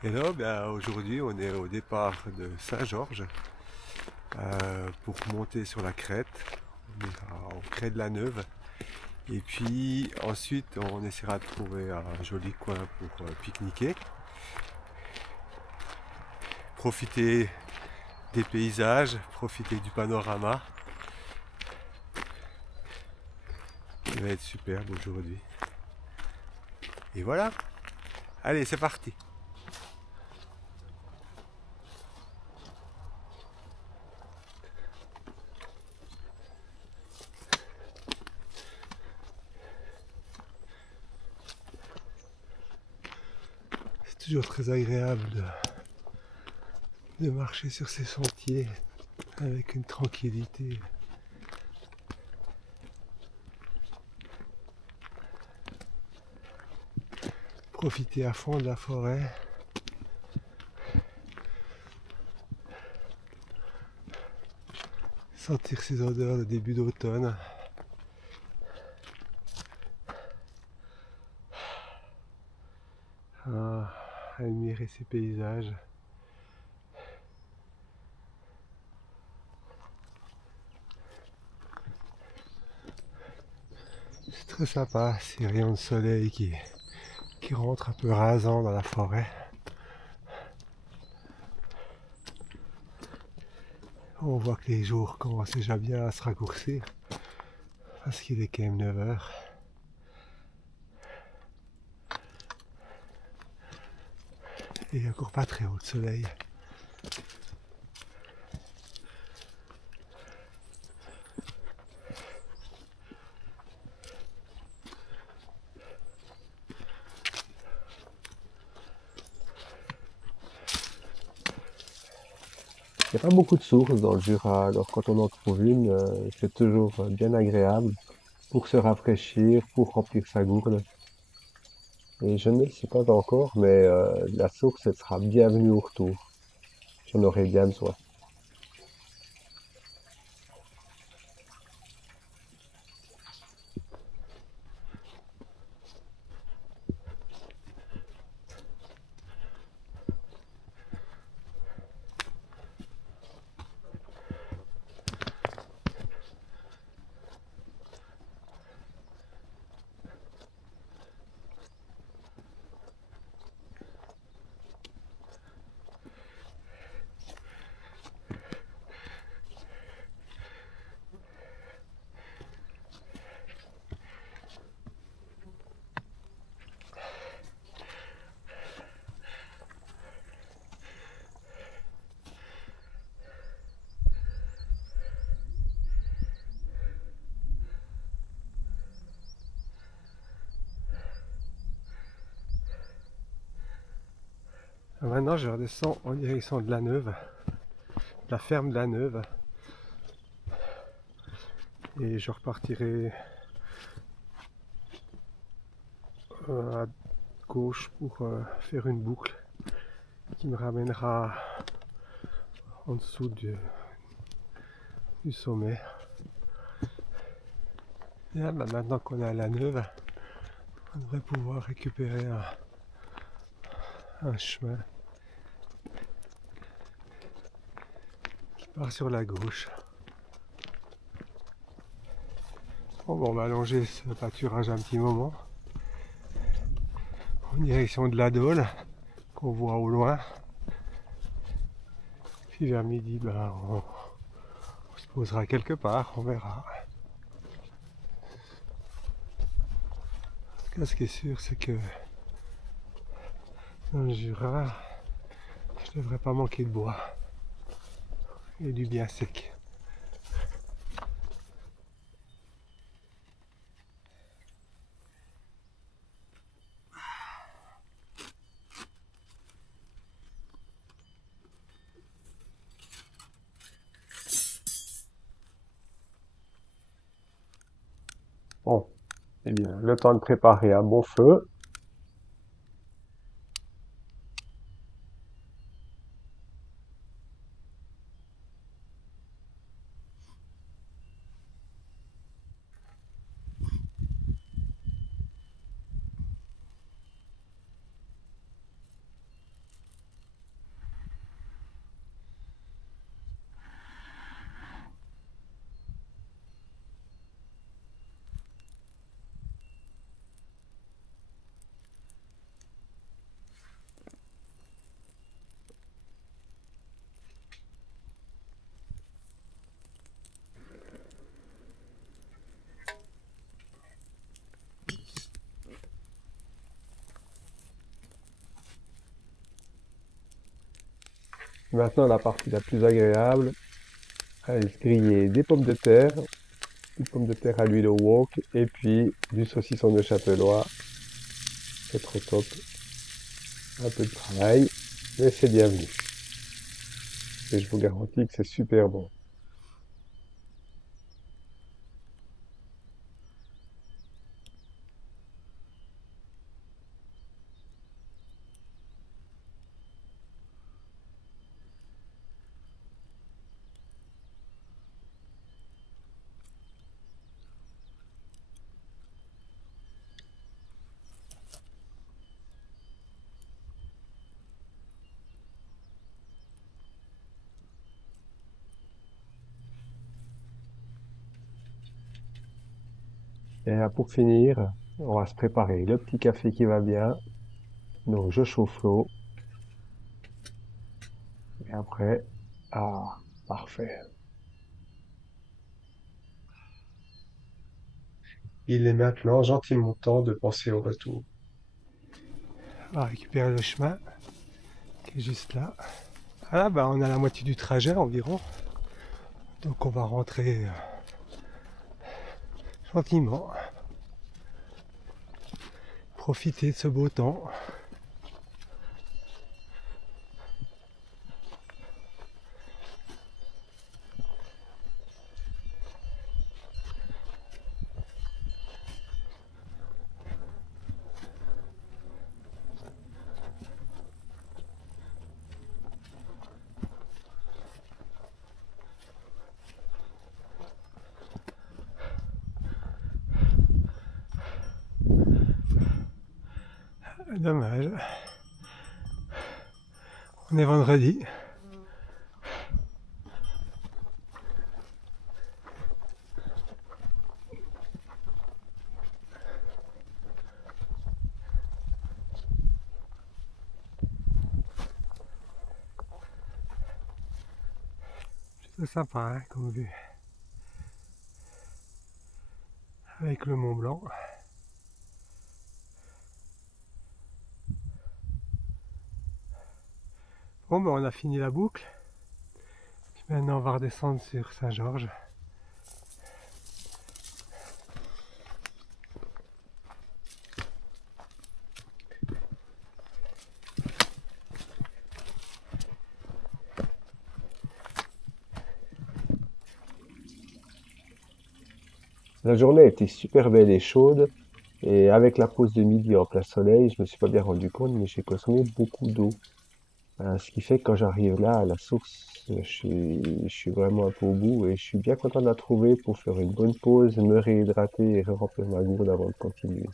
Hello, aujourd'hui on est au départ de Saint-Georges pour monter sur la crête. On est au crête de la Neuve. Et puis ensuite on essaiera de trouver un joli coin pour pique-niquer, profiter des paysages, profiter du panorama. Il va être superbe aujourd'hui. Et voilà, allez c'est parti. C'est toujours très agréable de marcher sur ces sentiers avec une tranquillité. Profiter à fond de la forêt. Sentir ces odeurs de début d'automne. Admirer ces paysages. C'est très sympa, ces rayons de soleil qui rentrent un peu rasants dans la forêt. On voit que les jours commencent déjà bien à se raccourcir parce qu'il est quand même 9 heures. Et il n'y a encore pas très haut de soleil. Il n'y a pas beaucoup de sources dans le Jura, alors quand on en trouve une, c'est toujours bien agréable pour se rafraîchir, pour remplir sa gourde. Et je ne le sais pas encore, mais la source, elle sera bienvenue au retour. J'en aurai bien besoin. Maintenant, je redescends en direction de la Neuve, la ferme de la Neuve, et je repartirai à gauche pour faire une boucle qui me ramènera en dessous du sommet. Et là, maintenant qu'on est à la Neuve, on devrait pouvoir récupérer un chemin qui part sur la gauche. Bon, on va allonger ce pâturage un petit moment en direction de la Dôle qu'on voit au loin. Puis vers midi, on se posera quelque part, on verra. En tout cas, ce qui est sûr, c'est que dans le Jura, je devrais pas manquer de bois et du bien sec. Bon, eh bien, le temps de préparer un bon feu. maintenant la partie la plus agréable, aller se griller des pommes de terre à l'huile au wok et puis du saucisson de chapellois. C'est trop top. Un peu de travail, mais c'est bienvenu. Et je vous garantis que c'est super bon. Et là, pour finir, on va se préparer le petit café qui va bien. Donc je chauffe l'eau. Et après, parfait. Il est maintenant gentiment temps de penser au retour. On va récupérer le chemin qui est juste là. Voilà, on a la moitié du trajet environ. Donc on va rentrer gentiment. Profiter de ce beau temps. Dommage. On est vendredi. C'est sympa hein, comme vue. Avec le Mont Blanc. Bon, on a fini la boucle. Puis maintenant, on va redescendre sur Saint-Georges. La journée était super belle et chaude. Et avec la pause de midi en plein soleil, je me suis pas bien rendu compte, mais j'ai consommé beaucoup d'eau. Ce qui fait que quand j'arrive là à la source, je suis vraiment un peu au bout et je suis bien content de la trouver pour faire une bonne pause, me réhydrater et remplir ma gourde avant de continuer.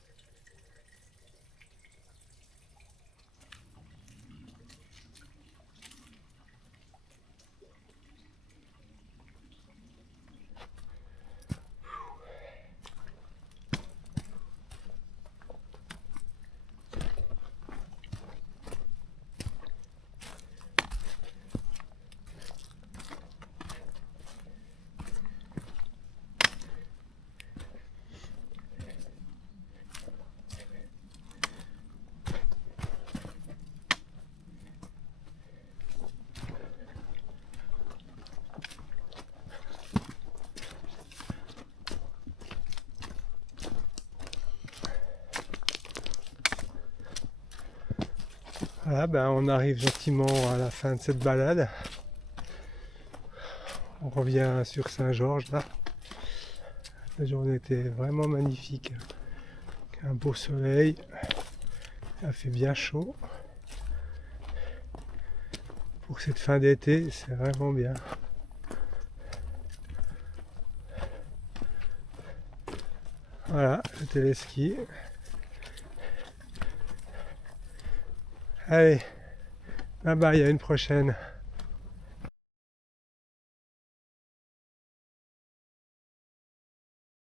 Voilà, on arrive gentiment à la fin de cette balade. On revient sur Saint-Georges là. La journée était vraiment magnifique. Un beau soleil. Il a fait bien chaud. Pour cette fin d'été, c'est vraiment bien. Voilà, le téléski. Allez, bye bye, à une prochaine.